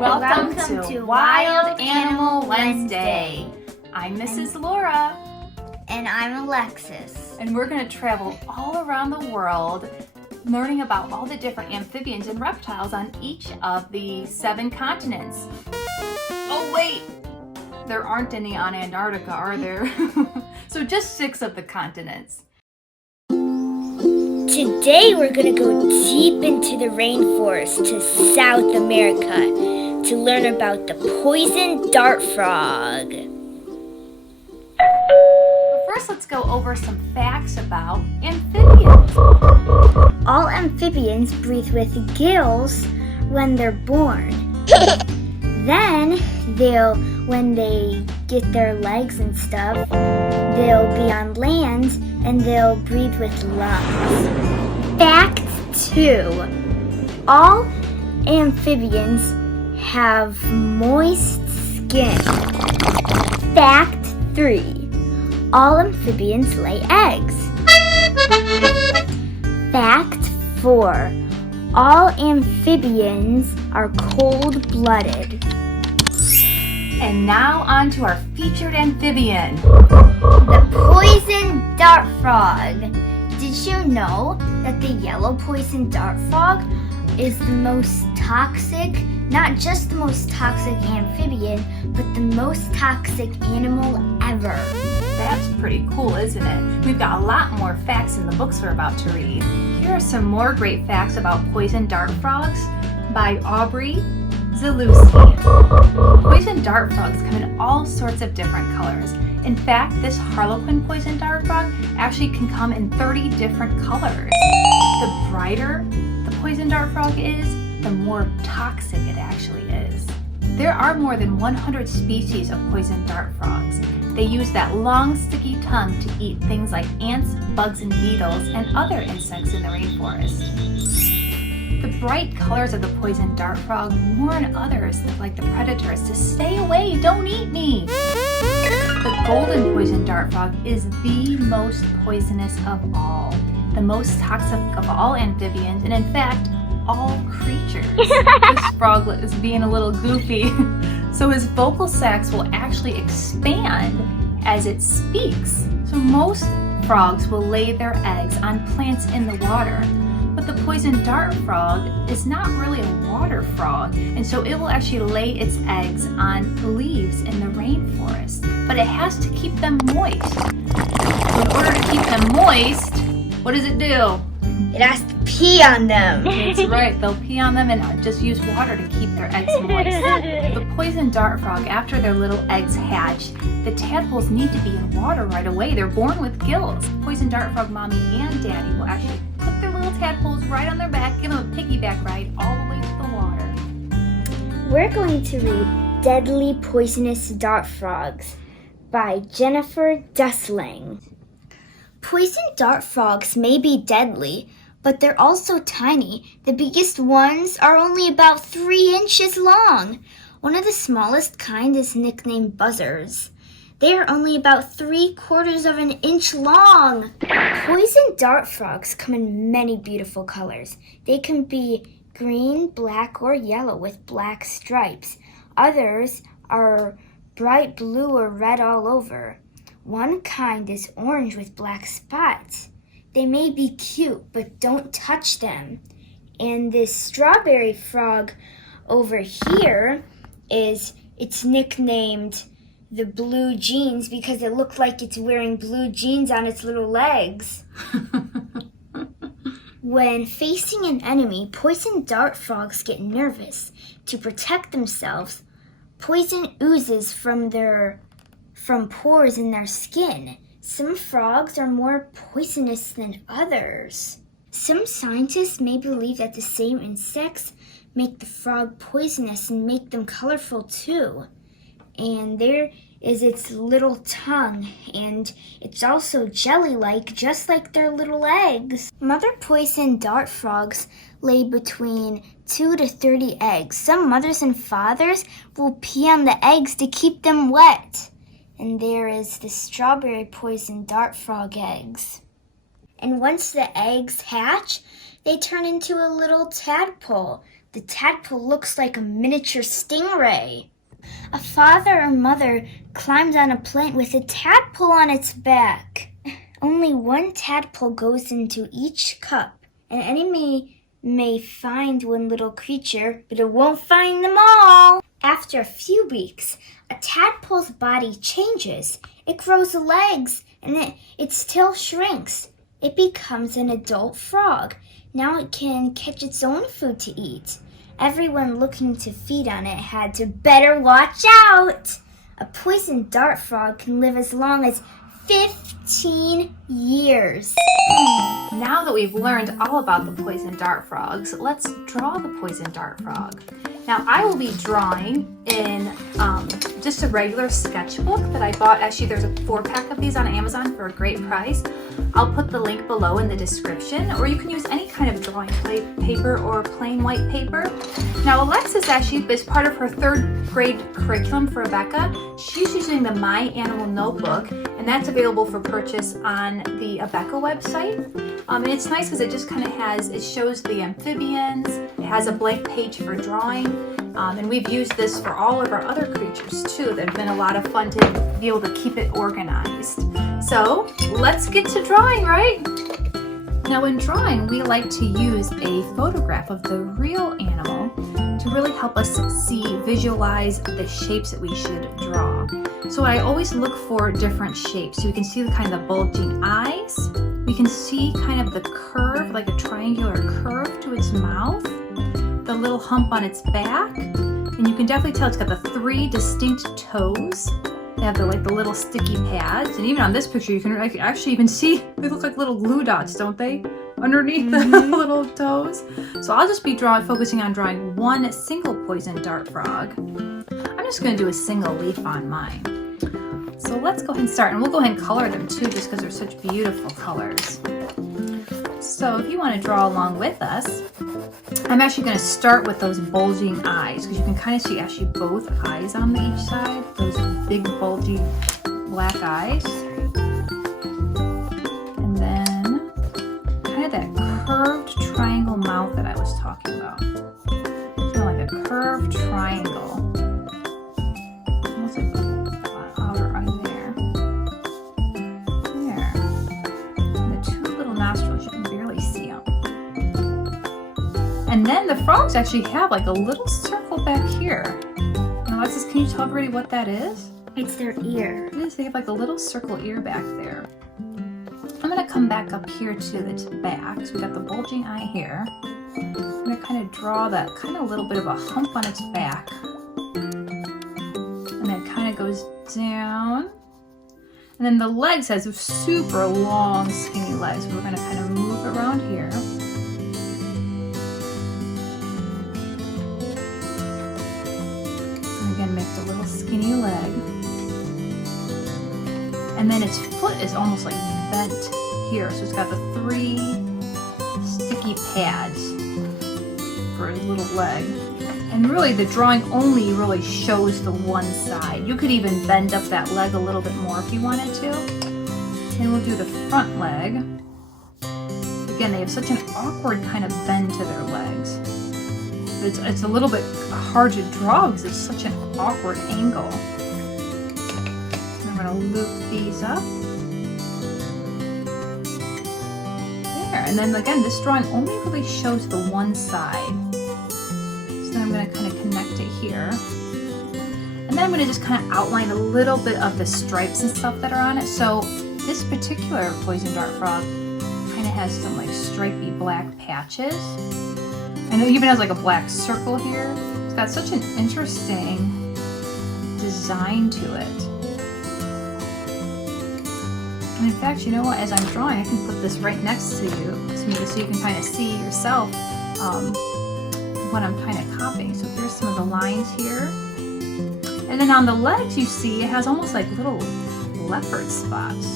Welcome to Wild Animal Wednesday. I'm Mrs. Laura. And I'm Alexis. And we're going to travel all around the world learning about all the different amphibians and reptiles on each of the 7 continents. Oh wait, there aren't any on Antarctica, are there? So just 6 of the continents. Today we're going to go deep into the rainforest to South America to learn about the poison dart frog. But first, let's go over some facts about amphibians. All amphibians breathe with gills when they're born. Then when they get their legs and stuff, they'll be on land and they'll breathe with lungs. Fact 2. All amphibians have moist skin. Fact 3. All amphibians lay eggs. Fact 4. All amphibians are cold-blooded. And now on to our featured amphibian. The poison dart frog. Did you know that the yellow poison dart frog is the most toxic, not just the most toxic amphibian, but the most toxic animal ever? That's pretty cool, isn't it? We've got a lot more facts in the books we're about to read. Here are some more great facts about poison dart frogs by Aubrey Zalewski. Poison dart frogs come in all sorts of different colors. In fact, this harlequin poison dart frog actually can come in 30 different colors. The brighter the poison dart frog is, the more toxic it actually is. There are more than 100 species of poison dart frogs. They use that long, sticky tongue to eat things like ants, bugs, and beetles, and other insects in the rainforest. The bright colors of the poison dart frog warn others, like the predators, to stay away, don't eat me. The golden poison dart frog is the most poisonous of all, the most toxic of all amphibians, and in fact, all creatures. This frog is being a little goofy, so his vocal sacs will actually expand as it speaks. So most frogs will lay their eggs on plants in the water. But the poison dart frog is not really a water frog, and so it will actually lay its eggs on leaves in the rainforest. But it has to keep them moist. So in order to keep them moist, what does it do? It has to pee on them. That's right, they'll pee on them and just use water to keep their eggs moist. The poison dart frog, after their little eggs hatch, the tadpoles need to be in water right away. They're born with gills. Poison dart frog mommy and daddy will actually put their little tadpoles right on their back, give them a piggyback ride all the way to the water. We're going to read Deadly Poisonous Dart Frogs by Jennifer Dusling. Poison dart frogs may be deadly, but they're also tiny. The biggest ones are only about 3 inches long. One of the smallest kind is nicknamed buzzards. They are only about 3/4 of an inch long. Poison dart frogs come in many beautiful colors. They can be green, black, or yellow with black stripes. Others are bright blue or red all over. One kind is orange with black spots. They may be cute, but don't touch them. And this strawberry frog over here it's nicknamed the blue jeans because it looks like it's wearing blue jeans on its little legs. When facing an enemy, poison dart frogs get nervous. To protect themselves, poison oozes from pores in their skin. Some frogs are more poisonous than others. Some scientists may believe that the same insects make the frog poisonous and make them colorful too. And there is its little tongue, and it's also jelly-like, just like their little eggs. Mother poison dart frogs lay between 2 to 30 eggs. Some mothers and fathers will pee on the eggs to keep them wet. And there is the strawberry poison dart frog eggs. And once the eggs hatch, they turn into a little tadpole. The tadpole looks like a miniature stingray. A father or mother climbed on a plant with a tadpole on its back. Only one tadpole goes into each cup. An enemy may find one little creature, but it won't find them all. After a few weeks, a tadpole's body changes. It grows legs, and it still shrinks. It becomes an adult frog. Now it can catch its own food to eat. Everyone looking to feed on it had to better watch out. A poison dart frog can live as long as 15 years. Now that we've learned all about the poison dart frogs, let's draw the poison dart frog. Now I will be drawing in just a regular sketchbook that I bought. Actually, there's a 4-pack of these on Amazon for a great price. I'll put the link below in the description, or you can use any kind of drawing paper or plain white paper. Now Alexis actually is part of her 3rd grade curriculum for Abeka. She's using the My Animal Notebook, and that's available for purchase on the Abeka website. And it's nice because it just kind of it shows the amphibians, it has a blank page for drawing, and we've used this for all of our other creatures too. They've been a lot of fun to be able to keep it organized. So let's get to drawing, right? Now in drawing, we like to use a photograph of the real animal to really help us visualize the shapes that we should draw. So I always look for different shapes. So we can see the kind of the bulging eyes. We can see kind of the curve, like a triangular curve to its mouth, the little hump on its back, and you can definitely tell it's got the 3 distinct toes. They have the little sticky pads, and even on this picture you can actually even see they look like little glue dots, don't they? Underneath the little toes. So I'll just be focusing on drawing one single poison dart frog. I'm just going to do a single leaf on mine. So let's go ahead and start, and we'll go ahead and color them too, just because they're such beautiful colors. So if you want to draw along with us, I'm actually going to start with those bulging eyes, because you can kind of see actually both eyes on each side, those big bulgy black eyes. And then kind of that curved triangle mouth that I was talking about. So like a curved triangle. Almost like the outer eye there. There. And the 2 little nostrils, you can barely see them. And then the frogs actually have like a little circle back here. Now, Alexis, can you tell everybody what that is? It's their ear. It is. They have like a little circle ear back there. I'm going to come back up here to the back. So we got the bulging eye here. I'm going to kind of draw that kind of little bit of a hump on its back. And then it kind of goes down. And then the legs has super long, skinny legs. We're going to kind of move around here. And again, make the little skinny leg. And then its foot is almost like bent here. So it's got the 3 sticky pads for his little leg. And really the drawing only really shows the one side. You could even bend up that leg a little bit more if you wanted to. And we'll do the front leg. Again, they have such an awkward kind of bend to their legs. It's a little bit hard to draw because it's such an awkward angle. I'm going to loop these up. There, and then again, this drawing only really shows the one side. So then I'm going to kind of connect it here. And then I'm going to just kind of outline a little bit of the stripes and stuff that are on it. So this particular poison dart frog kind of has some like stripy black patches. And it even has like a black circle here. It's got such an interesting design to it. And in fact, you know what? As I'm drawing, I can put this right next to me so you can kind of see yourself what I'm kind of copying. So here's some of the lines here. And then on the legs, you see it has almost like little leopard spots.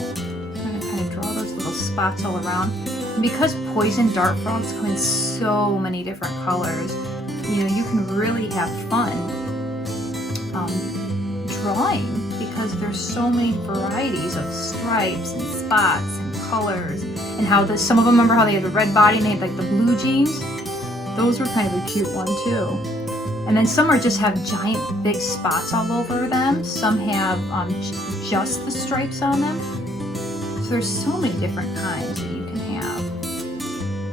I'm going to kind of draw those little spots all around. And because poison dart frogs come in so many different colors, you know, you can really have fun drawing, because there's so many varieties of stripes and spots and colors, and how some of them, remember how they have the red body and they have like the blue jeans? Those were kind of a cute one too. And then some are just have giant big spots all over them. Some have just the stripes on them. So there's so many different kinds that you can have.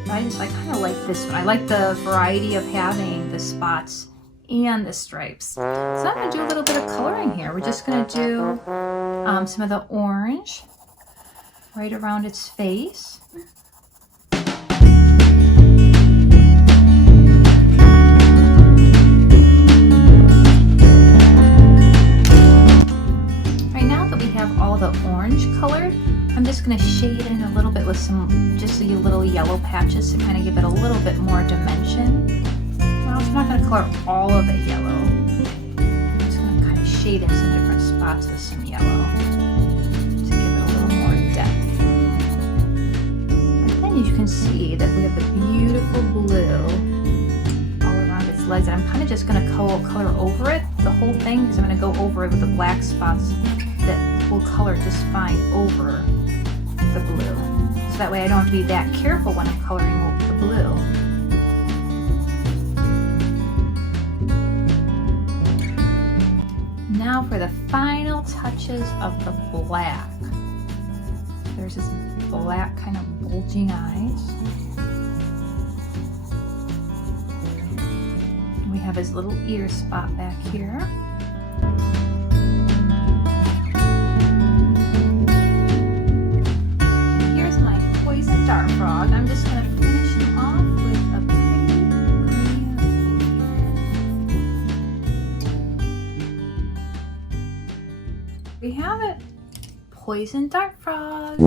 I kind of like this one. I like the variety of having the spots and the stripes. So I'm going to do a little bit of coloring here. We're just going to do some of the orange right around its face. Right now that we have all the orange colored, I'm just going to shade in a little bit with some just the little yellow patches to kind of give it a little bit more dimension. Well, I'm not going to color all of it yellow. I'm just going to kind of shade in some different spots with some yellow to give it a little more depth. And then you can see that we have the beautiful blue all around its legs. And I'm kind of just going to color over it, the whole thing, because I'm going to go over it with the black spots that will color just fine over the blue. So that way I don't have to be that careful when I'm coloring the blue. Now for the final touches of the black. There's this black kind of bulging eyes. We have his little ear spot back here. And here's my poison dart frog. I'm just going to finish him off with a pretty green. We have it. Poison dart frog.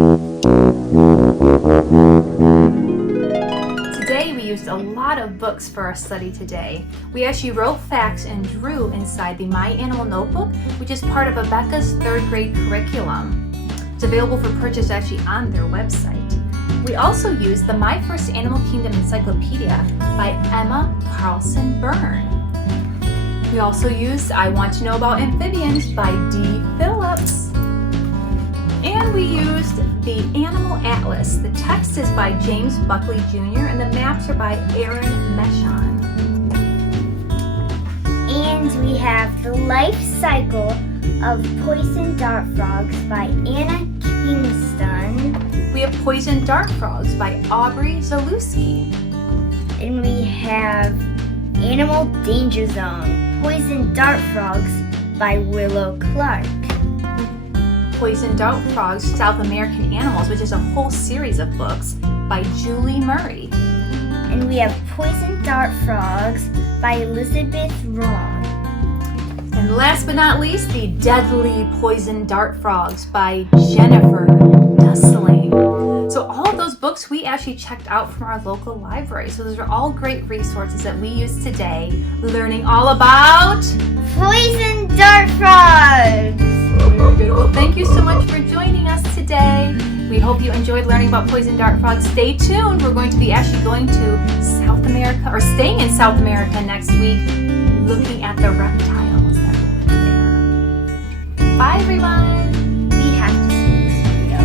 Today we used a lot of books for our study today. We actually wrote facts and drew inside the My Animal Notebook, which is part of Abeka's 3rd grade curriculum. It's available for purchase actually on their website. We also used the My First Animal Kingdom Encyclopedia by Emma Carlson Byrne. We also used I Want to Know About Amphibians by D. Phillips. And we used the Animal Atlas. The text is by James Buckley Jr. and the maps are by Aaron Meshon. And we have The Life Cycle of Poison Dart Frogs by Anna Kingston. We have Poison Dart Frogs by Aubrey Zalewski. And we have Animal Danger Zone, Poison Dart Frogs by Willow Clark. Poison Dart Frogs, South American Animals, which is a whole series of books by Julie Murray. And we have Poison Dart Frogs by Elizabeth Wrong. And last but not least, the Deadly Poison Dart Frogs by Jennifer Dussling. So all of those books we actually checked out from our local library. So those are all great resources that we use today, learning all about Poison Dart Frogs! Very good. Well, thank you so much for joining us today. We hope you enjoyed learning about poison dart frogs. Stay tuned. We're going to be actually going to South America, or staying in South America next week, looking at the reptiles that live there. Bye, everyone. We have to see this video.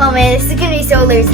Oh man, this is gonna be so loose.